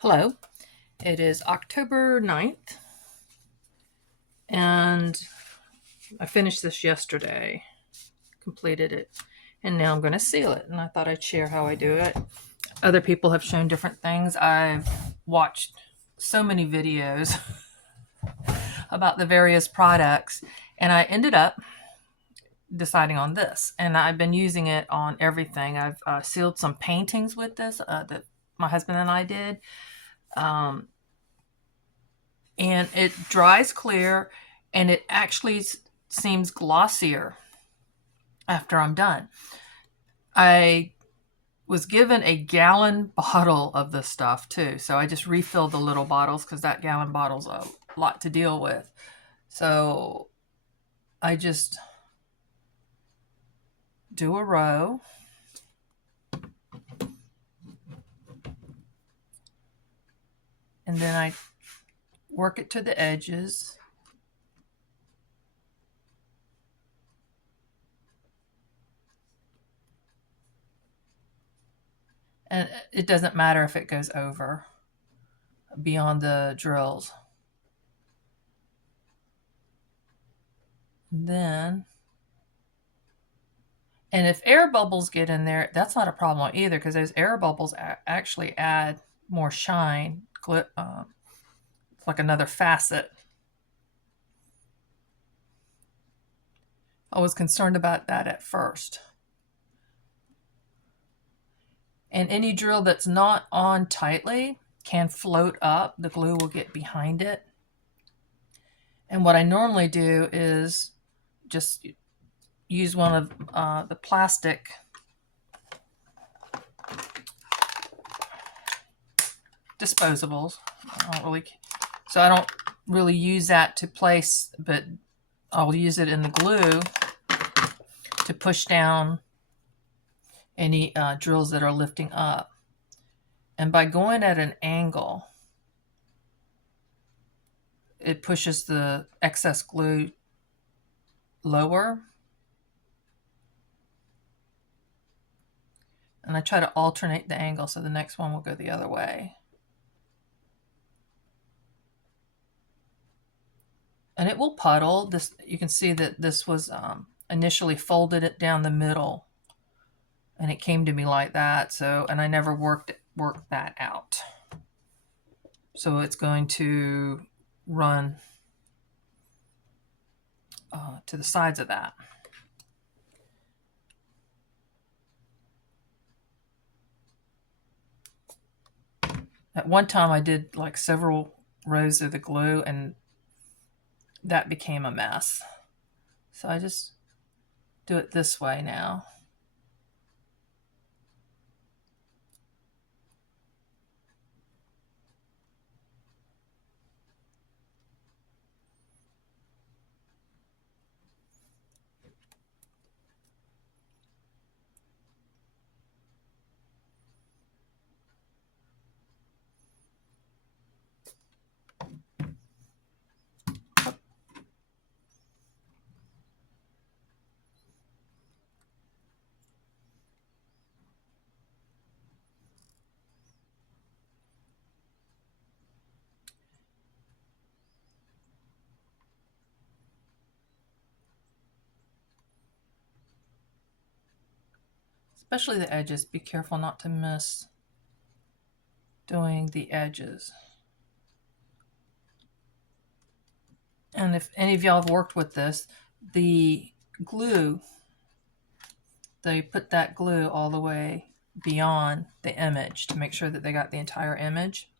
Hello, it is October 9th, and I finished this yesterday, completed it, and now I'm going to seal it. And I thought I'd share how I do it. Other people have shown different things. I've watched so many videos about the various products, and I ended up deciding on this. And I've been using it on everything. I've sealed some paintings with this that my husband and I did. Um, and it dries clear and it actually seems glossier after I'm done. I was given a gallon bottle of this stuff too, so I just refilled the little bottles because that gallon bottle's a lot to deal with. So I just do a row, and then I work it to the edges. And it doesn't matter if it goes over beyond the drills. Then, and if air bubbles get in there, that's not a problem either because those air bubbles actually add more shine. It's like another facet. I was concerned about that at first. And any drill that's not on tightly can float up. The glue will get behind it. And what I normally do is just use one of the plastic disposables. I don't really use that to place, but I'll use it in the glue to push down any drills that are lifting up. And by going at an angle, it pushes the excess glue lower. And I try to alternate the angle so the next one will go the other way. And it will puddle. This, you can see that this was initially folded it down the middle, and it came to me like that. So, and I never worked that out. So it's going to run to the sides of that. At one time I did like several rows of the glue and that became a mess. So I just do it this way now. Especially the edges. Be careful not to miss doing the edges. And if any of y'all have worked with this, the glue, they put that glue all the way beyond the image to make sure that they got the entire image.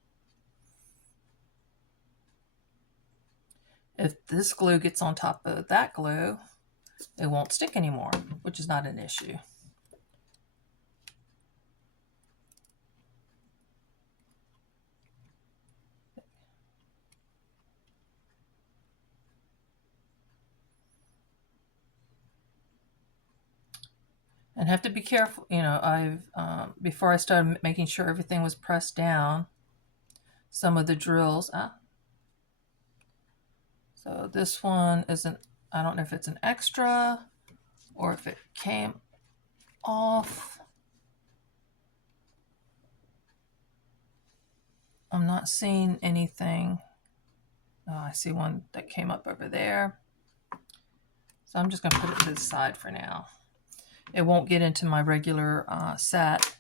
If this glue gets on top of that glue, it won't stick anymore, which is not an issue. And have to be careful, you know, before I started making sure everything was pressed down, some of the drills, so this one isn't, I don't know if it's an extra or if it came off. I'm not seeing anything. Oh, I see one that came up over there. So I'm just going to put it to the side for now. It won't get into my regular set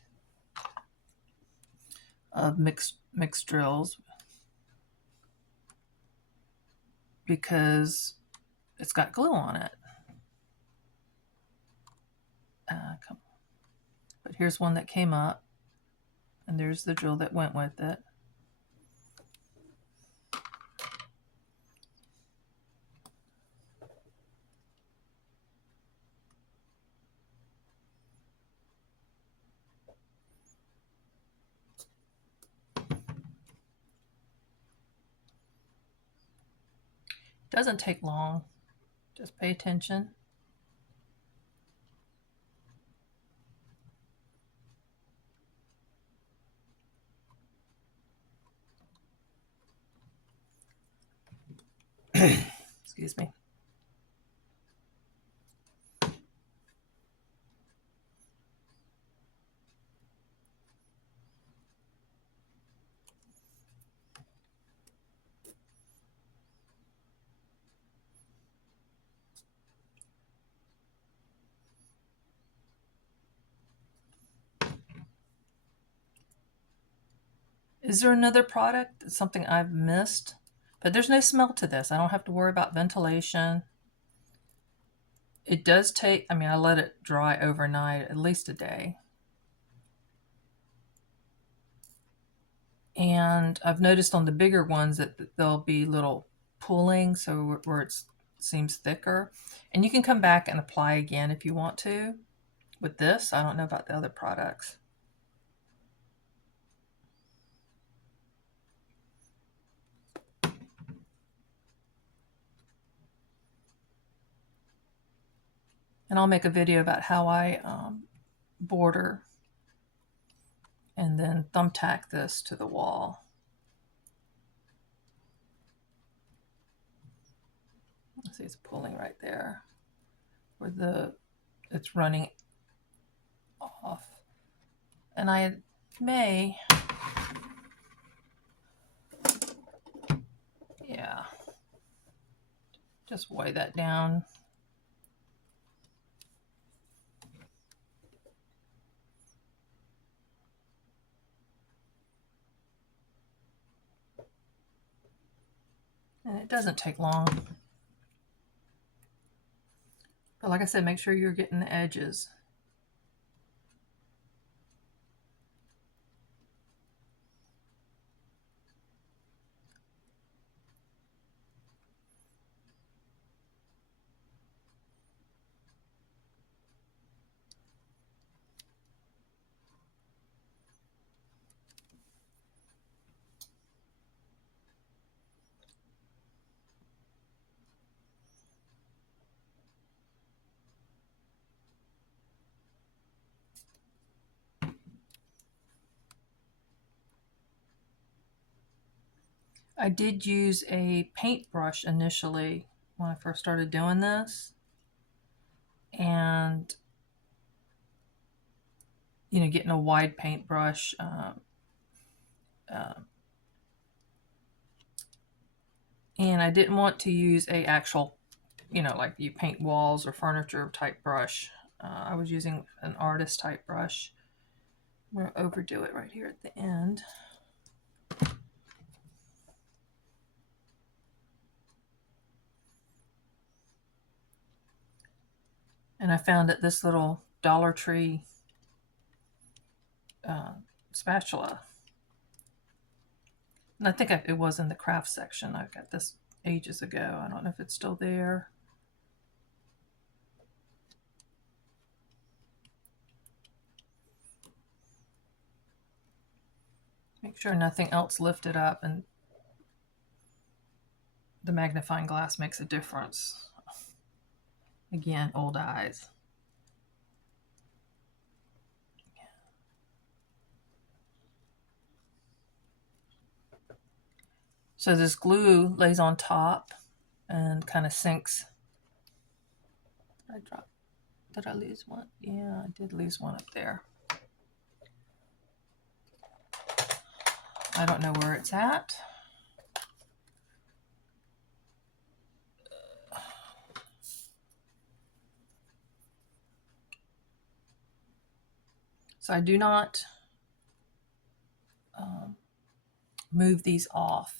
of mixed drills because it's got glue on it. But here's one that came up, and there's the drill that went with it. Doesn't take long. Just pay attention. Excuse me. Is there another product? Something I've missed? But there's no smell to this. I don't have to worry about ventilation. It does take, I mean, I let it dry overnight, at least a day. And I've noticed on the bigger ones that there'll be little pooling, so where it seems thicker. And you can come back and apply again if you want to. With this, I don't know about the other products. And I'll make a video about how I border and then thumbtack this to the wall. See, it's pulling right there where it's running off. And I may, yeah, just weigh that down. And it doesn't take long. But like I said, make sure you're getting the edges. I did use a paintbrush initially when I first started doing this. And, you know, getting a wide paintbrush. And I didn't want to use a actual, you know, like you paint walls or furniture type brush. I was using an artist type brush. I'm going to overdo it right here at the end. And I found that this little Dollar Tree spatula, and I think it was in the craft section. I got this ages ago. I don't know if it's still there. Make sure nothing else lifted up, and the magnifying glass makes a difference. Again, old eyes. So this glue lays on top and kind of sinks. Did I lose one? Yeah, I did lose one up there. I don't know where it's at. So I do not move these off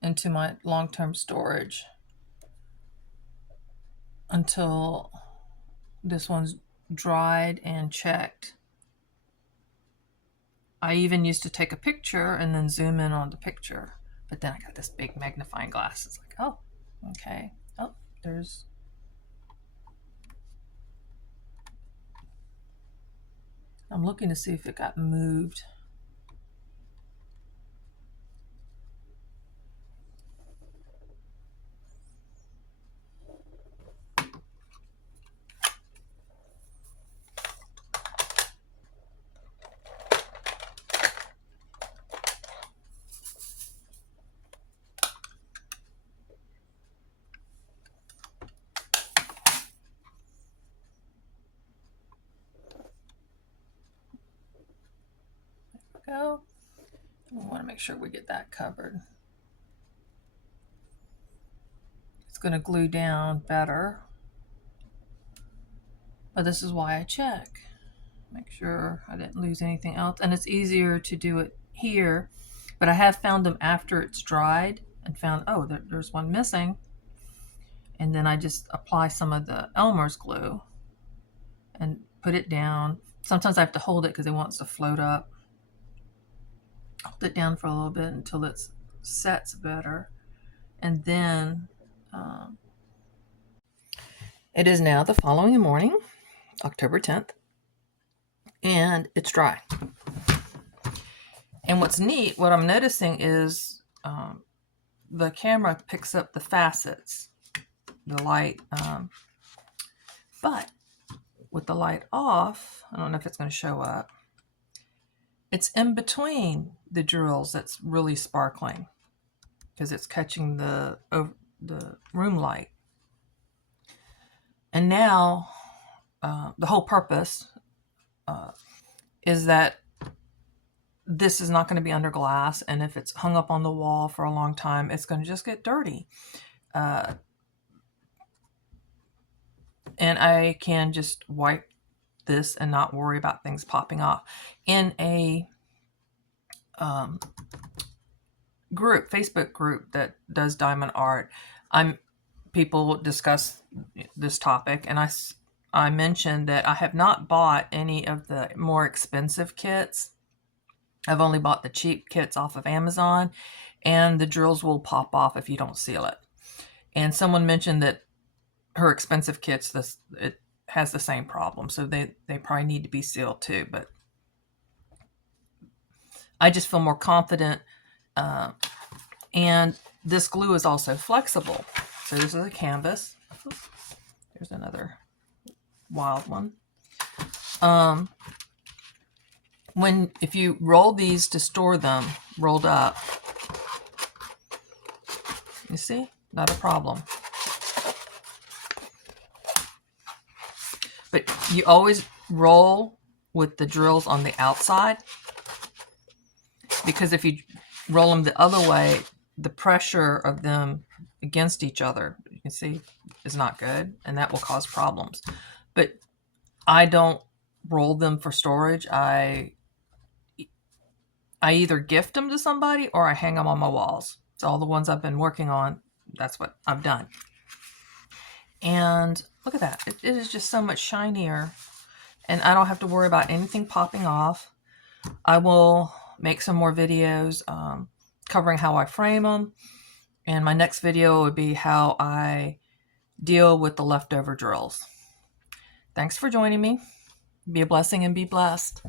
into my long-term storage until this one's dried and checked. I even used to take a picture and then zoom in on the picture, but then I got this big magnifying glass. It's like, oh, okay. Oh, there's... I'm looking to see if it got moved. Go. We want to make sure we get that covered. It's going to glue down better. But this is why I check. Make sure I didn't lose anything else. And it's easier to do it here. But I have found them after it's dried and found, oh, there's one missing. And then I just apply some of the Elmer's glue and put it down. Sometimes I have to hold it because it wants to float up. Hold it down for a little bit until it sets better. And then it is now the following morning, October 10th, and it's dry. And what's neat, what I'm noticing is the camera picks up the facets, the light, but with the light off, I don't know if it's going to show up, it's in between the drills that's really sparkling because it's catching the room light. And now the whole purpose is that this is not going to be under glass, and if it's hung up on the wall for a long time, it's going to just get dirty. And I can just wipe this and not worry about things popping off. In a group, Facebook group that does diamond art, people discuss this topic, and I mentioned that I have not bought any of the more expensive kits. I've only bought the cheap kits off of Amazon, and the drills will pop off if you don't seal it. And someone mentioned that her expensive kits, it has the same problem, so they probably need to be sealed too. But I just feel more confident, and this glue is also flexible. So this is a canvas. There's another wild one. If you roll these to store them rolled up, you see, not a problem. But you always roll with the drills on the outside, because if you roll them the other way, the pressure of them against each other, you can see, is not good, and that will cause problems. But I don't roll them for storage. I either gift them to somebody or I hang them on my walls. So all the ones I've been working on, that's what I've done. And look at that. It is just so much shinier, and I don't have to worry about anything popping off. I will make some more videos covering how I frame them. And my next video would be how I deal with the leftover drills. Thanks for joining me. Be a blessing and be blessed.